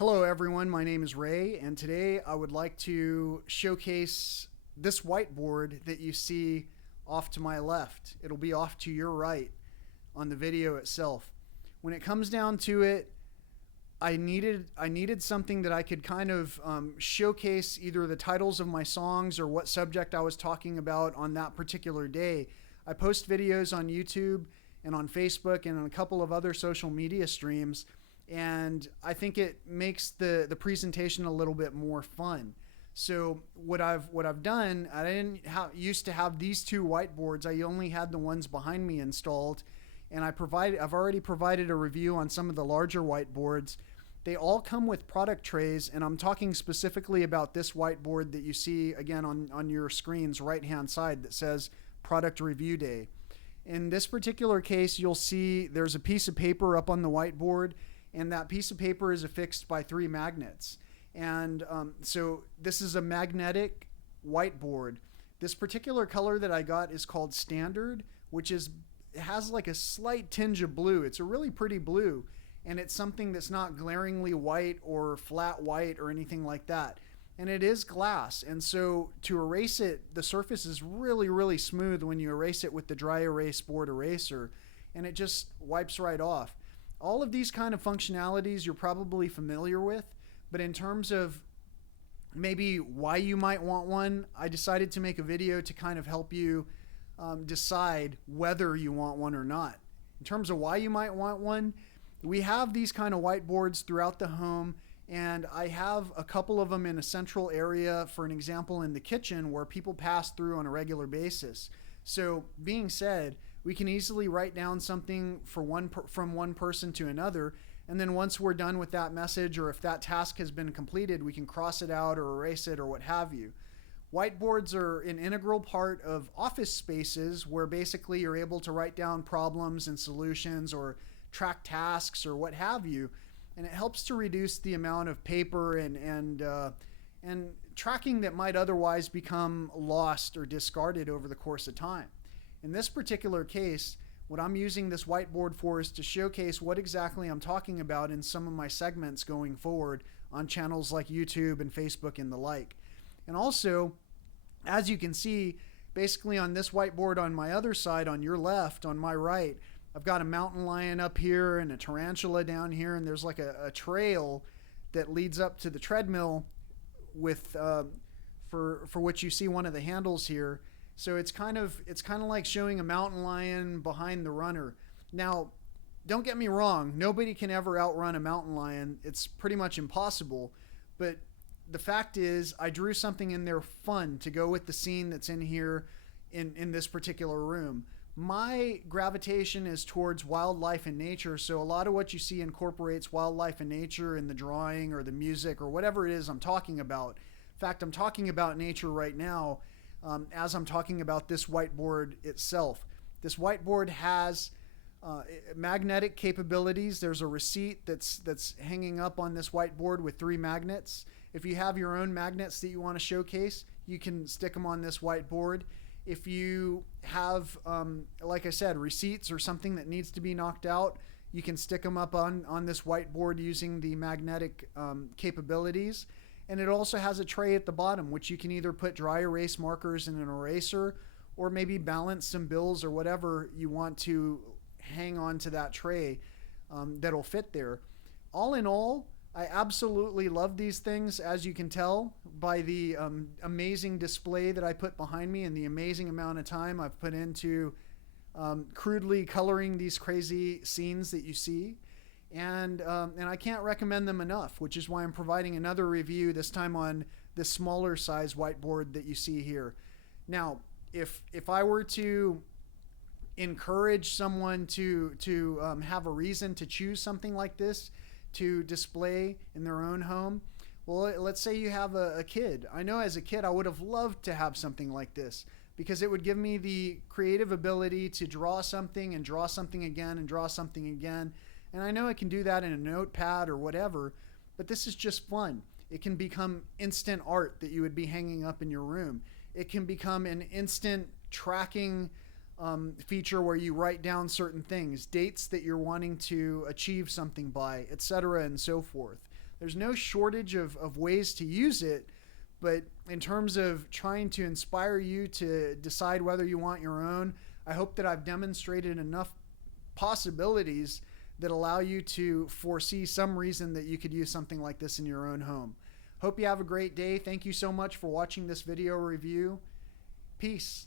Hello everyone, my name is Ray, and today I would like to showcase this whiteboard that you see off to my left. It'll be off to your right on the video itself. When it comes down to it, I needed something that I could kind of showcase either the titles of my songs or what subject I was talking about on that particular day. I post videos on YouTube and on Facebook and on a couple of other social media streams, and I think it makes the presentation a little bit more fun. So what I've done, I didn't used to have these two whiteboards. I only had the ones behind me installed, and I've already provided a review on some of the larger whiteboards. They all come with product trays, and I'm talking specifically about this whiteboard that you see again on your screen's right hand side that says product review day. In this particular case, you'll see there's a piece of paper up on the whiteboard, and that piece of paper is affixed by 3 magnets. And so this is a magnetic whiteboard. This particular color that I got is called Standard, which has like a slight tinge of blue. It's a really pretty blue, and it's something that's not glaringly white or flat white or anything like that. And it is glass, and so to erase it, the surface is really smooth when you erase it with the dry erase board eraser, and it just wipes right off. All of these kind of functionalities you're probably familiar with, but in terms of maybe why you might want one, I decided to make a video to kind of help you decide whether you want one or not. In terms of why you might want one, we have these kind of whiteboards throughout the home, and I have a couple of them in a central area, for an example in the kitchen, where people pass through on a regular basis. So being said, we can easily write down something from one person to another, and then once we're done with that message, or if that task has been completed, we can cross it out or erase it or what have you. Whiteboards are an integral part of office spaces where basically you're able to write down problems and solutions or track tasks or what have you, and it helps to reduce the amount of paper and tracking that might otherwise become lost or discarded over the course of time. In this particular case, what I'm using this whiteboard for is to showcase what exactly I'm talking about in some of my segments going forward on channels like YouTube and Facebook and the like. And also, as you can see, basically on this whiteboard on my other side, on your left, on my right, I've got a mountain lion up here and a tarantula down here, and there's like a trail that leads up to the treadmill with for which you see one of the handles here. So it's kind of like showing a mountain lion behind the runner. Now, don't get me wrong, nobody can ever outrun a mountain lion. It's pretty much impossible. But the fact is, I drew something in there fun to go with the scene that's in here in this particular room. My gravitation is towards wildlife and nature, so a lot of what you see incorporates wildlife and nature in the drawing or the music or whatever it is I'm talking about. In fact, I'm talking about nature right now as I'm talking about this whiteboard itself. This whiteboard has magnetic capabilities. There's a receipt that's hanging up on this whiteboard with 3 magnets. If you have your own magnets that you want to showcase, you can stick them on this whiteboard. If you have, like I said, receipts or something that needs to be knocked out, you can stick them up on this whiteboard using the magnetic capabilities. And it also has a tray at the bottom, which you can either put dry erase markers in an eraser, or maybe balance some bills or whatever you want to hang on to that tray that'll fit there. All in all, I absolutely love these things, as you can tell by the amazing display that I put behind me and the amazing amount of time I've put into crudely coloring these crazy scenes that you see. And I can't recommend them enough, which is why I'm providing another review, this time on this smaller size whiteboard that you see here. Now, if I were to encourage someone to have a reason to choose something like this to display in their own home, well, let's say you have a kid. I know as a kid I would have loved to have something like this, because it would give me the creative ability to draw something and draw something again and draw something again. And I know I can do that in a notepad or whatever, but this is just fun. It can become instant art that you would be hanging up in your room. It can become an instant tracking feature where you write down certain things, dates that you're wanting to achieve something by, etc., and so forth. There's no shortage of ways to use it, but in terms of trying to inspire you to decide whether you want your own, I hope that I've demonstrated enough possibilities that allow you to foresee some reason that you could use something like this in your own home. Hope you have a great day. Thank you so much for watching this video review. Peace.